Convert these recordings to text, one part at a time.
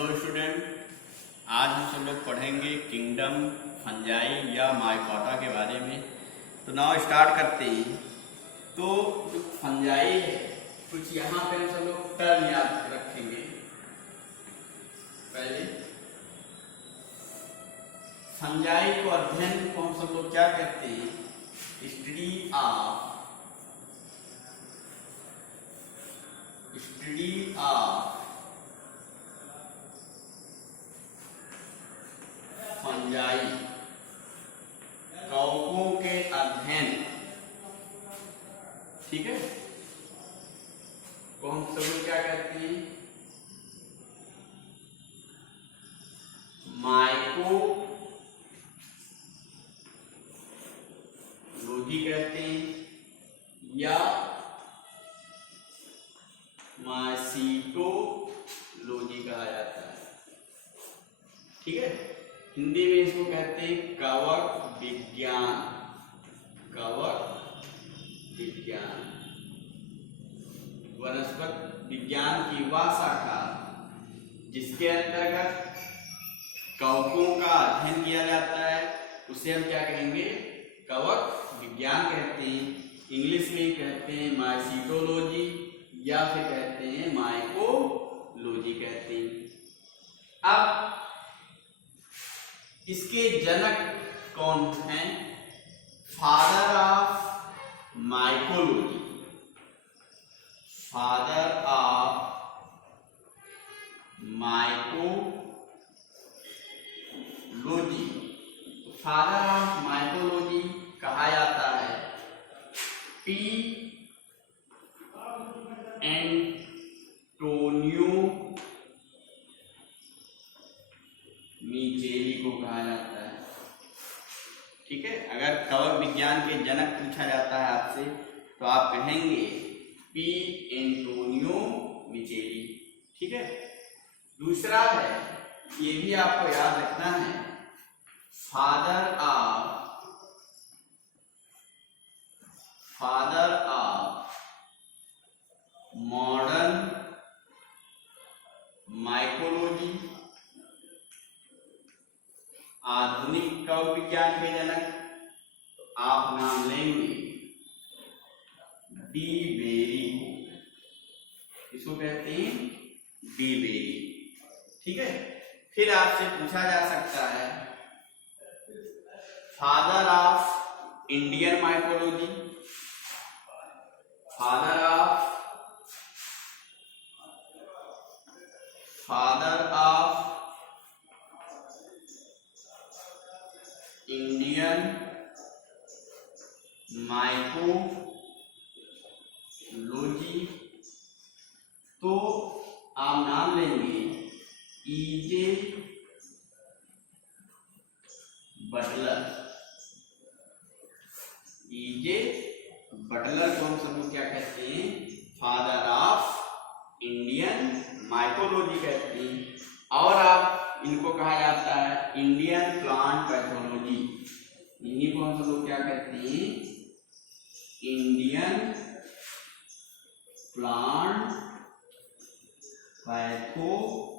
Hello student, आज हम सब लोग पढ़ेंगे किंगडम, फंजाई या माइकोटा के बारे में। तो नाउ स्टार्ट करते हैं। तो जो फंजाई है, कुछ यहाँ पे हम सब लोग टर्म याद रखेंगे। पहले फंजाई को अध्ययन को हम सब लोग क्या कहते हैं? स्टडी ऑफ फंजाई, कवकों के अध्ययन, ठीक है, को हम सब लोग क्या कहते हैं? माइकोलॉजी कहते हैं या माइसीटोलॉजी कहा जाता है, ठीक है। हिंदी में इसको कहते हैं कवक विज्ञान। वनस्पति विज्ञान की वह शाखा जिसके अंतर्गत कवकों का अध्ययन किया जाता है, उसे हम क्या कहेंगे? कवक विज्ञान कहते हैं। इंग्लिश में कहते हैं माइसीटोलॉजी या फिर कहते हैं माइकोलॉजी कहते हैं। अब इसके जनक कौन हैं? Father of mycology, father of mycology, father of mycology कहा जाता है पी एंटोनियो मिचेली को कहा जाता है, ठीक है। अगर कवक विज्ञान के जनक पूछा जाता है आपसे तो आप कहेंगे पी एंटोनियो मिचेली, ठीक है। दूसरा है, ये भी आपको याद रखना है, फादर ऑफ मॉडर्न माइकोलॉजी, आधुनिक कवक विज्ञान के जनक, तो आप नाम लेंगे डी बेरी को। इसको कहते हैं डी बेरी, ठीक है। फिर आपसे पूछा जा सकता है father of Indian mycology, father of Indian mycology, तो आप नाम लेंगे ईजे बटलर। को हम सब लोग क्या कहते हैं? फादर ऑफ इंडियन माइकोलॉजी कहते हैं। और आप इनको कहा जाता है इंडियन प्लांट पैथोलॉजी। इन्हीं को हम सब लोग क्या कहते हैं? इंडियन प्लांट पैथोलॉजी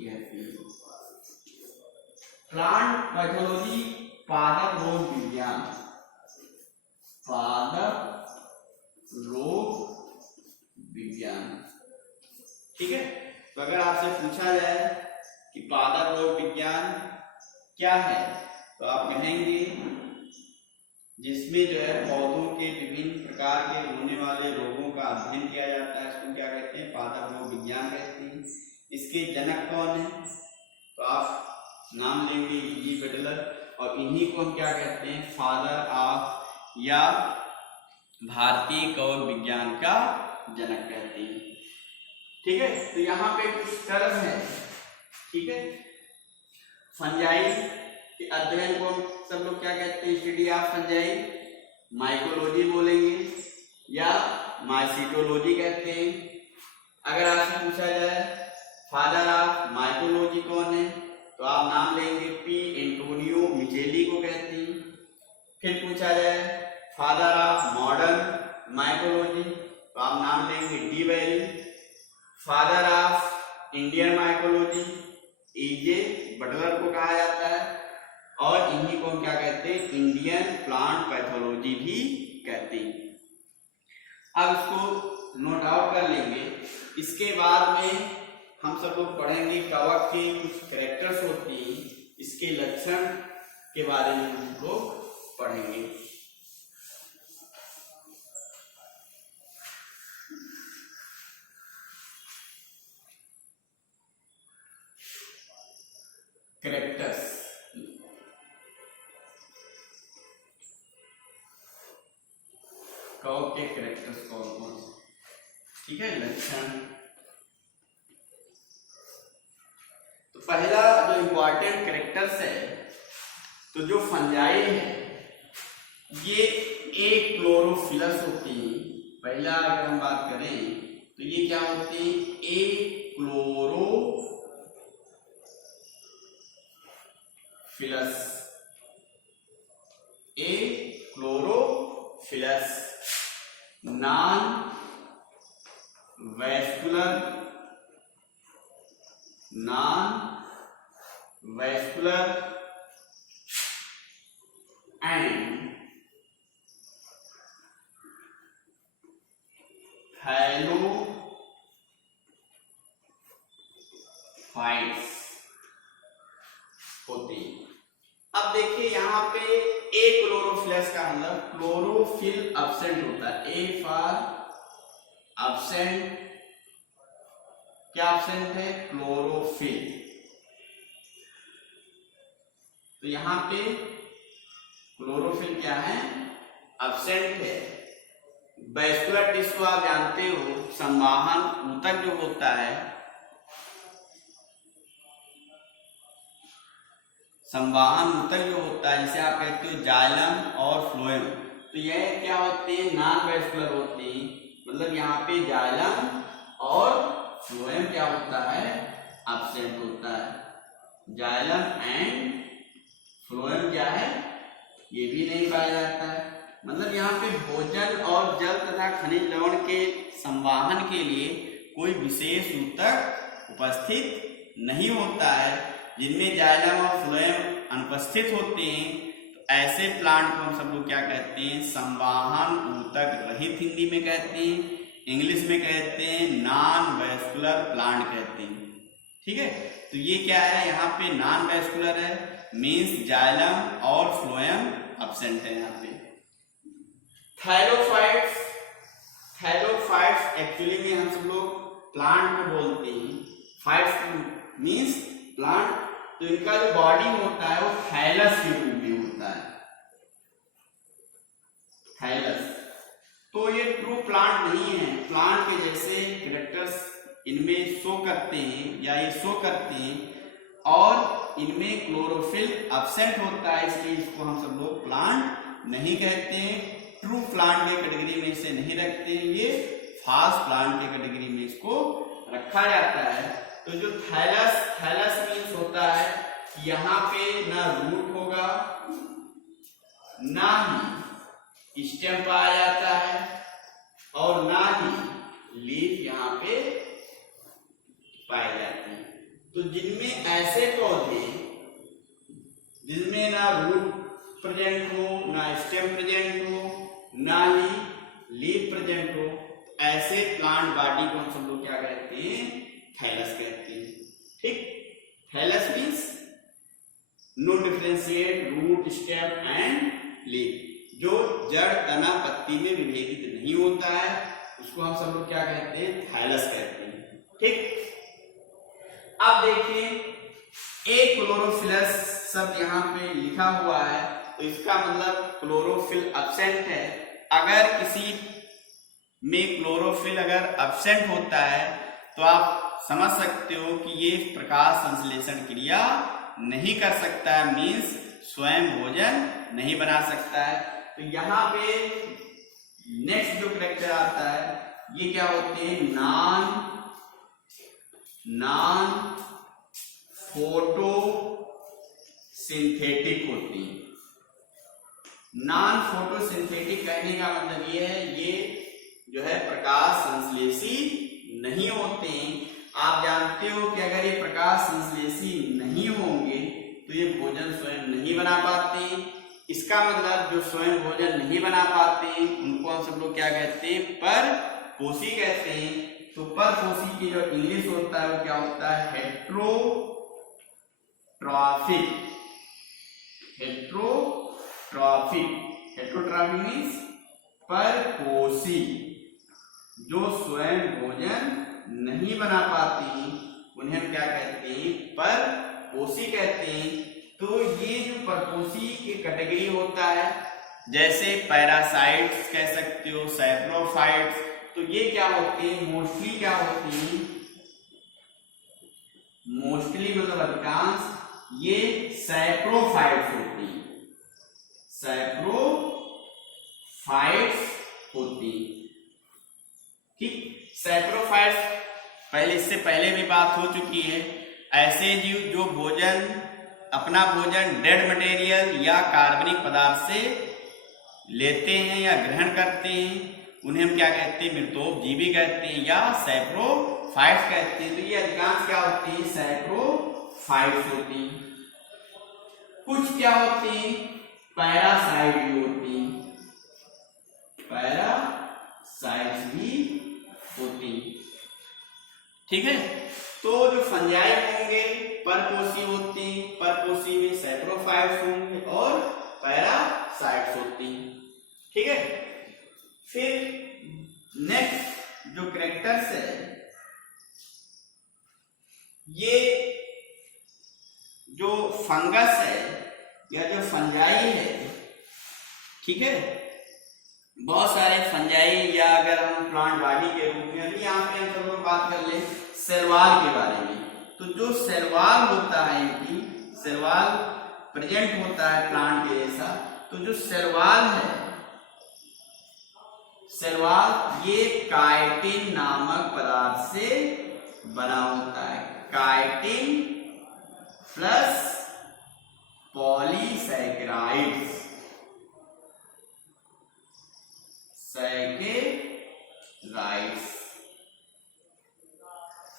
कहते हैं। प्लांट पैथोलॉजी पादप रोग विज्ञान, ठीक है। तो अगर आपसे पूछा जाए कि पादप रोग विज्ञान क्या है, तो आप कहेंगे जिसमें जो है पौधों के विभिन्न प्रकार के होने वाले रोगों का अध्ययन किया जाता है, इसको क्या कहते हैं? पादप रोग विज्ञान कहते हैं। इसके जनक कौन है? तो आप नाम लेंगे ईजी बटलर, और इन्हीं को हम क्या कहते हैं? फादर ऑफ या भारतीय कवक विज्ञान का जनक कहते हैं, ठीक है। तो यहाँ पे कुछ टर्म है, ठीक है। फंजाई के अध्ययन को सब लोग क्या कहते हैं? स्टडी ऑफ फंजाई, माइकोलॉजी बोलेंगे या माइसीटोलॉजी कहते हैं। अगर आपसे पूछा जाए फादर ऑफ माइकोलॉजी कौन है, तो आप नाम लेंगे पी एंटोनियो मिचेली को कहते हैं। फिर पूछा जाए फादर ऑफ मॉडर्न माइकोलॉजी, तो आप नाम लेंगे de Bary. Father of Indian mycology, EJ Butler को कहा जाता है, और इन्हीं को हम क्या कहते हैं, इंडियन प्लांट पैथोलॉजी भी कहते हैं। अब इसको नोट आउट कर लेंगे। इसके बाद में हम सब लोग पढ़ेंगे कवक के कुछ कैरेक्टर्स होती हैं, इसके लक्षण के बारे में हम लोग पढ़ेंगे। कैरेक्टर्स, कवक के कैरेक्टर्स कौन कौन से, ठीक है, लक्षण। तो पहला जो इंपॉर्टेंट कैरेक्टर्स है, तो जो फंजाई है ये एक क्लोरोफिलस होती है। पहला अगर हम बात करें तो ये क्या होते हैं, एक chlorophyllous, A chlorophyllous, non vascular, and halophytes होती हैं। अब देखिए यहाँ पे ए क्लोरोफिलस का मतलब क्लोरोफिल एब्सेंट होता है, ए फॉर एब्सेंट, क्या एब्सेंट है, क्लोरोफिल। तो यहाँ पे क्लोरोफिल क्या है, एब्सेंट है। वैस्कुलर टिश्यू आप जानते हो, संवाहन ऊतक जो होता है, संवाहन ऊतक जो होता है, जिसे आप कहते हो जाइलम और फ्लोएम, तो यह क्या होते हैं, नॉन वैस्कुलर होते हैं। मतलब यहाँ पे जाइलम और फ्लोएम क्या होता है, एब्सेंट होता है। जाइलम एंड फ्लोएम क्या है, ये भी नहीं पाया जाता है। मतलब यहाँ पे भोजन और जल तथा खनिज लवण के संवाहन के लिए कोई विशेष ऊतक उपस्थित नहीं होता है। जिनमें जाइलम और फ्लोएम अनुपस्थित होते हैं, तो ऐसे प्लांट को हम सब लोग क्या कहते हैं, संवाहन ऊतक रहित हिंदी में कहते हैं, इंग्लिश में कहते हैं नॉन वैस्कुलर प्लांट कहते हैं। ठीक है, तो ये क्या है, यहाँ पे नॉन वैस्कुलर है, मीन्स जाइलम और फ्लोएम एब्सेंट है यहाँ पे। थाइलोफाइट्स, थाइलोफाइट्स एक्चुअली में हम सब लोग प्लांट को बोलते हैं, फाइट्स मीन्स प्लांट। तो इनका जो बॉडी होता है वो थाइलस के रूप में होता है, थाइलस। तो ये ट्रू प्लांट नहीं है। प्लांट के जैसे कैरेक्टर्स इनमें शो करते हैं या ये शो करते हैं, और इनमें क्लोरोफिल एब्सेंट होता है, इसलिए इसको हम सब लोग प्लांट नहीं कहते हैं। ट्रू प्लांट के कैटेगरी में इसे नहीं रखते हैं, ये फास्ट प्लांट के कैटेगरी में इसको रखा जाता है। तो जो थैलस, थैलस मीन्स होता है कि यहाँ पे ना रूट होगा ना ही स्टेम पाया जाता है, और ना ही लीफ यहाँ पे पाए जाते हैं। तो जिनमें ऐसे पौधे जिनमें ना रूट प्रेजेंट हो, ना स्टेम प्रेजेंट हो, ना ही लीफ प्रेजेंट हो, ऐसे प्लांट बॉडी को हम सब लोग क्या कहते हैं, थैलस कहते हैं। ठीक, thallus means no differentiate root stem and leaf, जो जड़ तना पत्ती में विभेदित नहीं होता है, उसको हम सब लोग क्या कहते हैं, थैलस कहते हैं। ठीक, अब देखिए एक क्लोरोफिलस शब्द यहाँ पे लिखा हुआ है, तो इसका मतलब क्लोरोफिल एब्सेंट है। अगर किसी में क्लोरोफिल अगर एब्सेंट होता है तो आप समझ सकते हो कि ये प्रकाश संश्लेषण क्रिया नहीं कर सकता है, मीन्स स्वयं भोजन नहीं बना सकता है। तो यहाँ पे नेक्स्ट जो कैरेक्टर आता है, ये क्या होते हैं, नॉन फोटो सिंथेटिक होती है। नॉन फोटोसिंथेटिक कहने का मतलब ये है, ये जो है प्रकाश संश्लेषी नहीं होते हैं। आप जानते हो कि अगर ये प्रकाश संश्लेषी नहीं होंगे तो ये भोजन स्वयं नहीं बना पाते। इसका मतलब जो स्वयं भोजन नहीं बना पाते उनको हम सब लोग क्या कहते हैं, परपोषी कहते हैं। तो परपोषी की जो इंग्लिश होता है वो क्या होता है, हेट्रोट्रॉफिक। हेट्रोट्रॉफिक मीन्स परपोषी, जो स्वयं भोजन नहीं बना पाती उन्हें हम क्या कहते हैं, परपोषी कहते हैं। तो ये जो परपोषी की कैटेगरी होता है, जैसे पैरासाइट्स कह सकते हो, सैप्रोफाइट्स, तो ये क्या होते हैं, मोस्टली क्या होती हैं, मोस्टली मतलब अधिकांश ये सैप्रोफाइट्स होती हैं, सैप्रोफाइट्स होती। ठीक, सैप्रोफाइट्स पहले, इससे पहले भी बात हो चुकी है। ऐसे जीव जो भोजन, अपना भोजन डेड मटेरियल या कार्बनिक पदार्थ से लेते हैं या ग्रहण करते हैं उन्हें हम क्या कहते हैं, मृतोपजीवी कहते हैं या सैप्रोफाइट्स कहते हैं। तो ये अधिकांश क्या होती है, सैप्रोफाइट्स होती हैं। कुछ क्या होती हैं, पैरासाइट भी होती हैं, पैरासाइट्स भी होती हैं। ठीक है, तो जो फंजाई होंगे परपोषी होते हैं, परपोषी में सैप्रोफाइट्स होंगे और पैरासाइट्स होती हैं। ठीक है, फिर नेक्स्ट जो कैरेक्टर्स है, ये जो फंगस है या जो फंजाई है, ठीक है, बहुत सारे फंजाई, या अगर हम प्लांट बॉडी के रूप में, अभी यहाँ पे हम सब लोग बात कर ले शैवाल के बारे में। तो जो शैवाल होता है, इनकी शैवाल प्रेजेंट होता है प्लांट के जैसा। तो जो शैवाल है, शैवाल ये काइटिन नामक पदार्थ से बना होता है, काइटिन प्लस पॉलीसैकेराइड्स, सैकेराइड्स,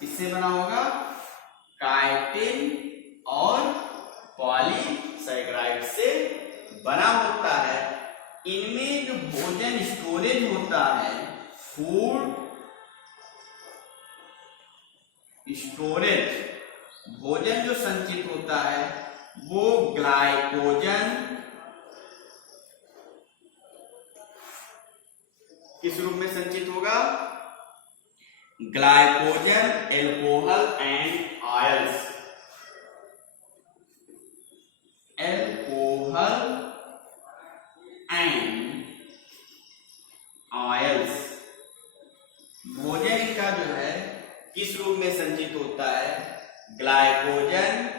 इससे बना होगा काइटिन और पॉलीसैकेराइड से बना होता है। इनमें जो भोजन स्टोरेज होता है, फूड स्टोरेज, भोजन जो संचित होता है वो ग्लाइकोजन, किस रूप में संचित होगा, glycogen, alcohol and oils, alcohol and oils. भोजन का जो है किस रूप में संचित होता है, ग्लाइकोजन,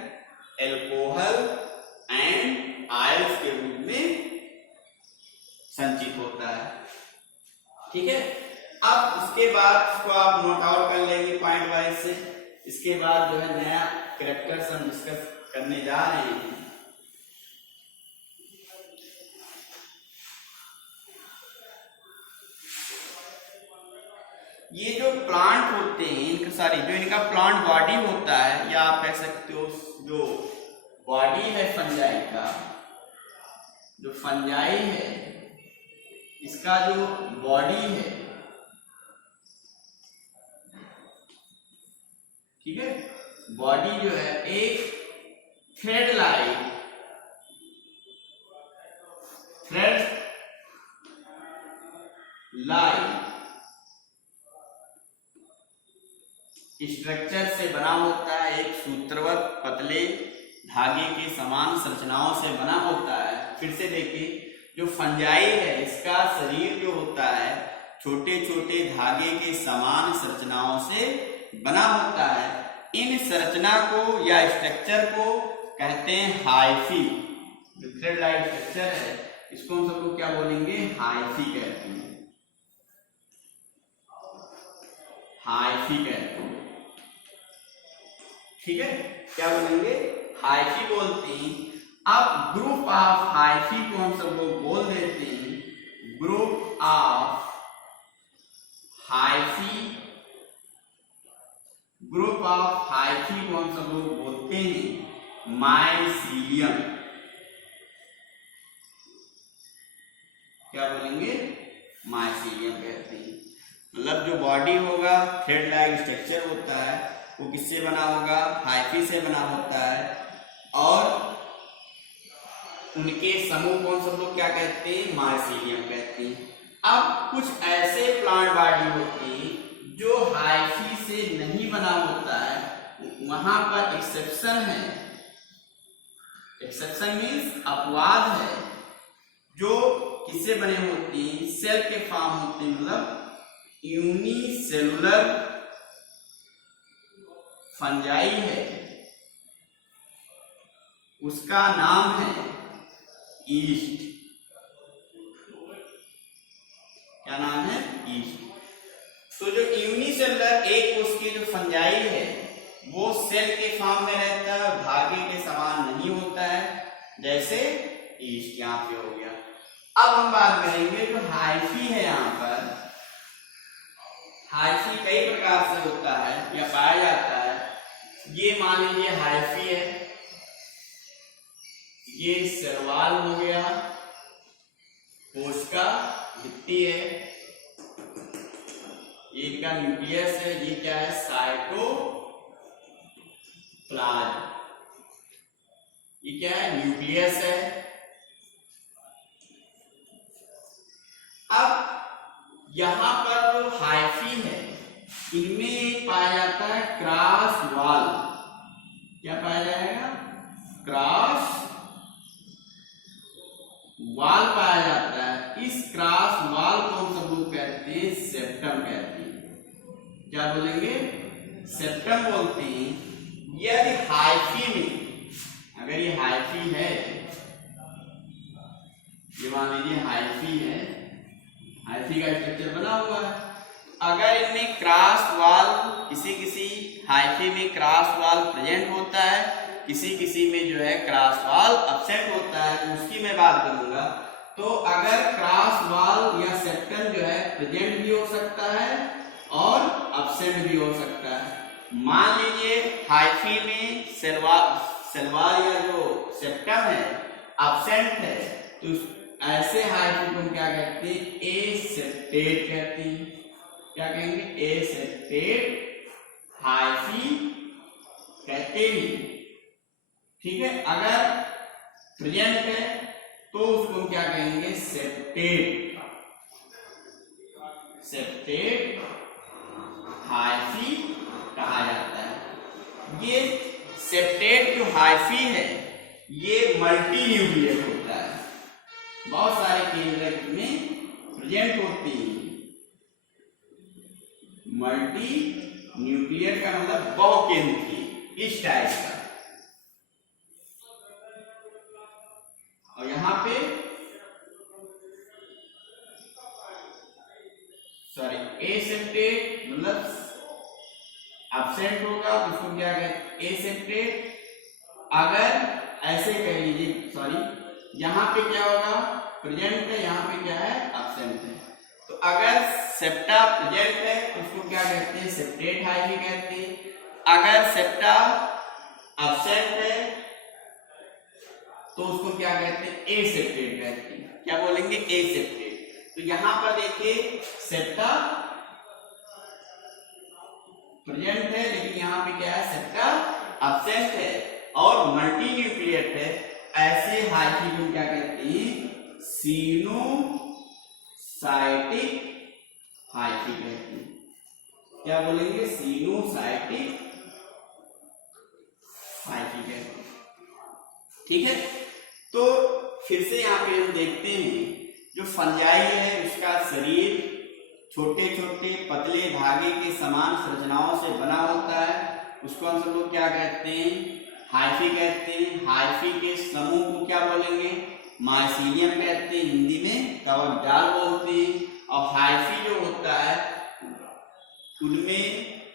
एल्कोहल एंड ऑयल्स के रूप में संचित होता है। ठीक है, अब उसके बाद इसको आप नोट आउट कर लेंगे पॉइंट वाइज से। इसके बाद जो है नया कैरेक्टर्स हम डिस्कस करने जा रहे हैं। ये जो प्लांट होते हैं, जो इनका प्लांट बॉडी होता है, या आप कह सकते हो जो बॉडी है फंजाई का, जो फंजाई है इसका जो बॉडी है, ठीक है, बॉडी जो है एक थ्रेड लाइन स्ट्रक्चर से बना होता है, एक सूत्रवत पतले धागे के समान संरचनाओं से बना होता है। फिर से देखिए, जो फंजाई है इसका शरीर जो होता है छोटे छोटे धागे के समान संरचनाओं से बना होता है। इन संरचना को या स्ट्रक्चर को कहते हैं हाइफी। जो थ्रेड लाइन स्ट्रक्चर है इसको हम सब लोग क्या बोलेंगे, हाइफी कहते हैं, हाइफी कहते हैं। ठीक है, क्या बोलेंगे, हाइफी बोलते हैं। अब ग्रुप ऑफ हाइफी को हम सब लोग बोल देते हैं group of hyphae group of hyphae को हम सब लोग बोलते हैं माइसीलियम। क्या बोलेंगे? माइसीलियम कहते हैं। मतलब जो बॉडी होगा थ्रेड लाइक स्ट्रक्चर होता है वो किससे बना होगा? हाइफी से बना होता है। और उनके समूह को हम सब लोग क्या कहते हैं? माइसीलियम कहते हैं। अब कुछ ऐसे प्लांट बॉडी होती हैं जो हाइफी से नहीं बना होता है, वहां पर एक्सेप्शन है। एक्सेप्शन मीन्स अपवाद है। जो किससे बने होती हैं? सेल के फॉर्म होते हैं, मतलब यूनिसेलुलर फंजाई है, उसका नाम है ईस्ट। क्या नाम है? ईस्ट। तो जो यूनिसेलुलर एक उसकी जो फंजाई है वो सेल के फॉर्म में रहता है, धागे के समान नहीं होता है, जैसे ईस्ट यहाँ पे हो गया। अब हम बात करेंगे जो हाइफी है, यहाँ पर हाइफी कई प्रकार से होता है या पाया जाता है। ये मान लीजिए हाइफी है, ये सेलवाल हो गया, कोशिका भित्ति है, ये इनका न्यूक्लियस है, ये क्या है? साइटोप्लाज्म। ये क्या है? न्यूक्लियस है। अब यहां पर जो हाइफी है इनमें पाया जाता है क्रॉस वॉल। क्या पाया जाएगा? क्रॉस वाल पाया जाता है। इस क्रॉस वाल को हम सब लोग कहते हैं सेप्टम कहते हैं। क्या बोलेंगे? सेप्टम बोलते हैं। यदि हाइफी में, अगर ये हाइफी है, ये मान लीजिए हाइफी है, हाइफी का स्ट्रक्चर बना हुआ है, अगर इनमें क्रॉस वाल, किसी किसी हाइफी में क्रॉस वाल प्रेजेंट होता है, किसी किसी में जो है क्रॉस वाल एब्सेंट होता है, तो उसकी मैं बात करूंगा। तो अगर क्रॉस वाल या सेप्टम जो है प्रेजेंट भी हो सकता है और एब्सेंट भी हो सकता है। मान लीजिए हाइफी में सेलवाल या जो सेप्टम है एब्सेंट है, तो ऐसे हाइफी को क्या कहते हैं? एसेप्टेट कहते हैं। क्या कहेंगे? एसेप्टेट हाइफी कहते हैं। ठीक है। अगर प्रेजेंट है तो उसको क्या कहेंगे? सेप्टेट। सेप्टेट हाइफी कहा जाता है। ये सेप्टेट जो हाइफी है ये मल्टी न्यूक्लियस होता है, बहुत सारे केंद्रक में प्रेजेंट होती है। मल्टी न्यूक्लियस का मतलब बहुकेंद्रीय, इस टाइप का। और यहां पे एसेप्टेट मतलब एब्सेंट होगा, तो उसको क्या कहते हैं? एसेप्टेट। अगर ऐसे कह लीजिए, यहाँ पे क्या होगा? प्रेजेंट है, यहाँ पे क्या है? एब्सेंट है। तो अगर सेप्टा प्रेजेंट है तो उसको क्या कहते हैं? सेप्टेट हाइफी कहते हैं। अगर सेप्टा एब्सेंट है तो उसको क्या कहते हैं? एसेप्टेट कहते हैं। क्या बोलेंगे? एसेप्टेट। तो यहां पर देखिए सेप्टा प्रेजेंट है, लेकिन यहाँ पे क्या है? सेप्टा एब्सेंट है और मल्टी न्यूक्लियट है। ऐसे हाइफी को क्या कहते हैं? सिनोसाइटिक हाइफी कहते हैं। क्या बोलेंगे? सिनोसाइटिक हाइफी कहते हैं। ठीक है। तो फिर से यहाँ पे हम देखते हैं जो फंजाई है उसका शरीर छोटे छोटे पतले धागे के समान संरचनाओं से बना होता है, उसको हम सब लोग क्या कहते हैं? हाइफी कहते हैं। हाइफी के समूह को क्या बोलेंगे? माइसीलियम कहते हैं, हिंदी में कवक जाल बोलते हैं। और हाइफी जो होता है उनमें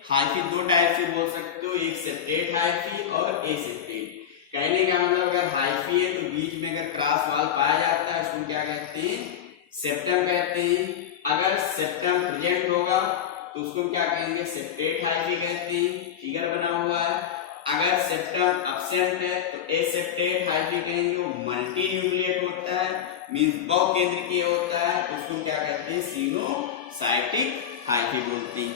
हाइफी दो टाइप से बोल सकते हो, एक सेप्टेट हाइफी और एसेप्टेट। कहने का मतलब अगर हाइफी है तो बीच में अगर क्रॉस वाल पाया जाता है उसको क्या कहते हैं? सेप्टम कहते हैं। अगर सेप्टम प्रेजेंट होगा तो उसको क्या कहेंगे, सेप्टेट हाइफी कहते हैं, फिगर बना हुआ है। अगर सेप्टम एब्सेंट है तो एसेप्टेट हाइफी कहेंगे, वो मल्टी न्यूक्लिएट होता है, मींस बहुकेंद्रीय होता है, उसको क्या कहते हैं, सिनोसाइटिक हाइफी बोलते हैं।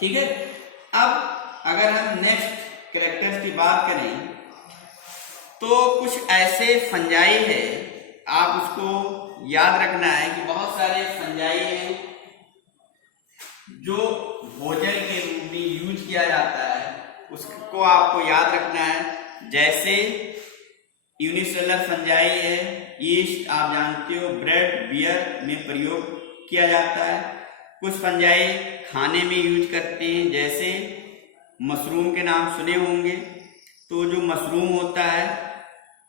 ठीक है। अब अगर हम नेक्स्ट कैरेक्टर्स की बात करें तो कुछ ऐसे फंजाई है, आप उसको याद रखना है कि बहुत सारे फंजाई हैं जो भोजन के रूप में यूज किया जाता है, उसको आपको याद रखना है। जैसे यूनिसेलुलर फंजाई है, यीस्ट आप जानते हो, ब्रेड बियर में प्रयोग किया जाता है। कुछ फंजाई खाने में यूज करते हैं, जैसे मशरूम के नाम सुने होंगे, तो जो मशरूम होता है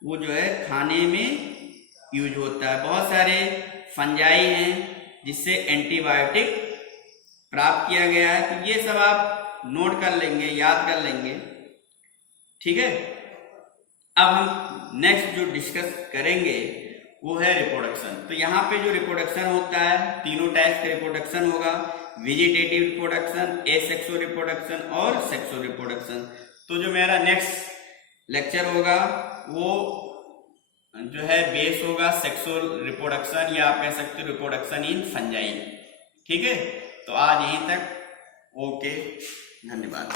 वो जो है खाने में यूज होता है। बहुत सारे फंजाई हैं जिससे एंटीबायोटिक प्राप्त किया गया है, तो ये सब आप नोट कर लेंगे, याद कर लेंगे। ठीक है। अब हम नेक्स्ट जो डिस्कस करेंगे वो है रिप्रोडक्शन। तो यहाँ पे जो रिप्रोडक्शन होता है, तीनों टाइप का रिप्रोडक्शन होगा, वेजिटेटिव रिप्रोडक्शन, एसेक्सुअल रिप्रोडक्शन और सेक्सुअल रिप्रोडक्शन। तो जो मेरा नेक्स्ट लेक्चर होगा वो जो है बेस होगा सेक्सुअल रिप्रोडक्शन, या आप कह सकते हो रिप्रोडक्शन इन फंजाई। ठीक है। तो आज यहीं तक, ओके, धन्यवाद।